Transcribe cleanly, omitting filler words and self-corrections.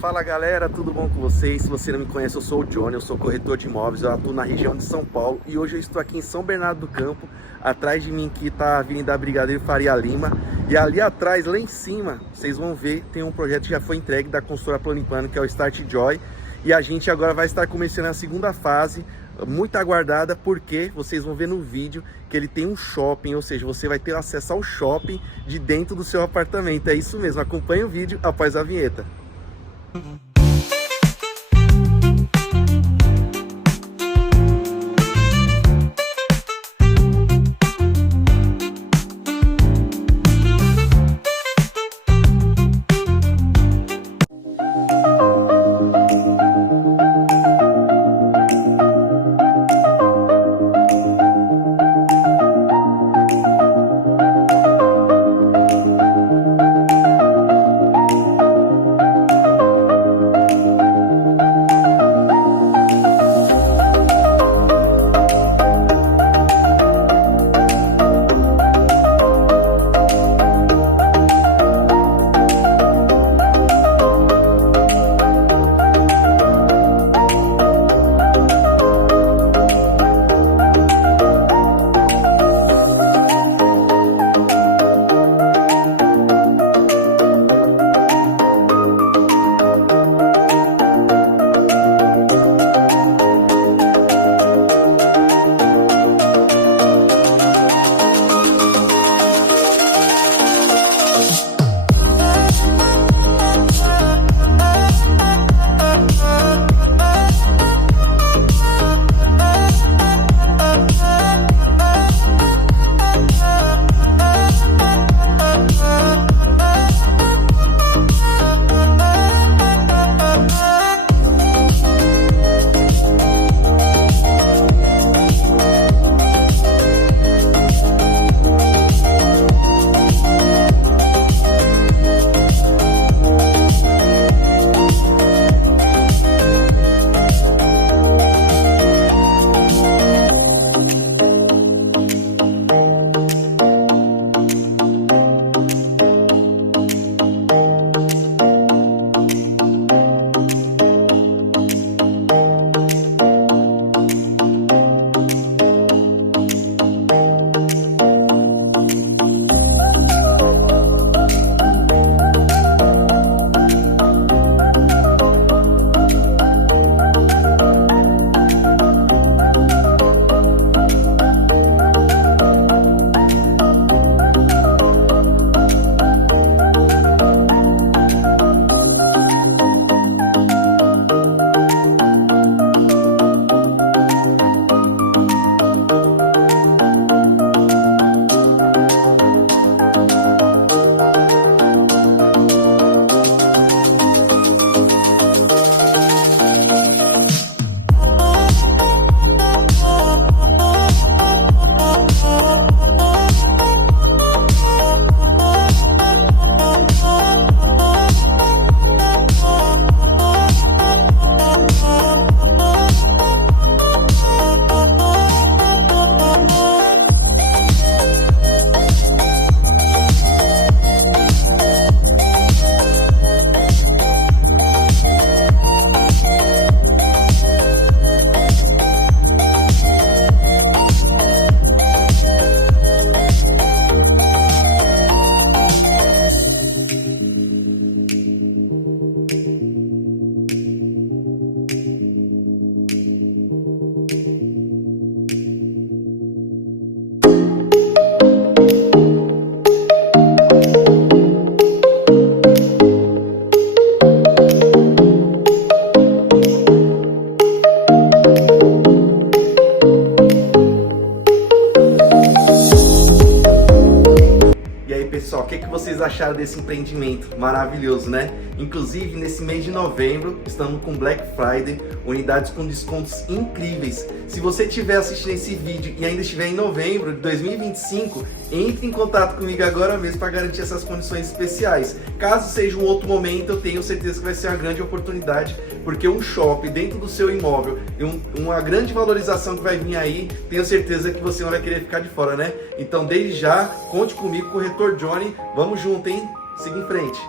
Fala galera, tudo bom com vocês? Se você não me conhece, eu sou o Johnny, eu sou corretor de imóveis, eu atuo na região de São Paulo e hoje eu estou aqui em São Bernardo do Campo. Atrás de mim aqui está a Avenida Brigadeiro Faria Lima e ali atrás, lá em cima, vocês vão ver, tem um projeto que já foi entregue da consultora Plano & Plano, que é o Start Joy, e a gente agora vai estar começando a segunda fase, muito aguardada, porque vocês vão ver no vídeo que ele tem um shopping, ou seja, você vai ter acesso ao shopping de dentro do seu apartamento. É isso mesmo, acompanhe o vídeo após a vinheta. Pessoal, o que vocês acharam desse empreendimento maravilhoso, né? Inclusive, nesse mês de novembro, estamos com Black Friday, unidades com descontos incríveis. Se você estiver assistindo esse vídeo e ainda estiver em novembro de 2025, entre em contato comigo agora mesmo para garantir essas condições especiais. Caso seja um outro momento, eu tenho certeza que vai ser uma grande oportunidade, porque um shopping dentro do seu imóvel e uma grande valorização que vai vir aí, tenho certeza que você não vai querer ficar de fora, né? Então, desde já, conte comigo, corretor Johnny. Vamos junto, hein? Siga em frente.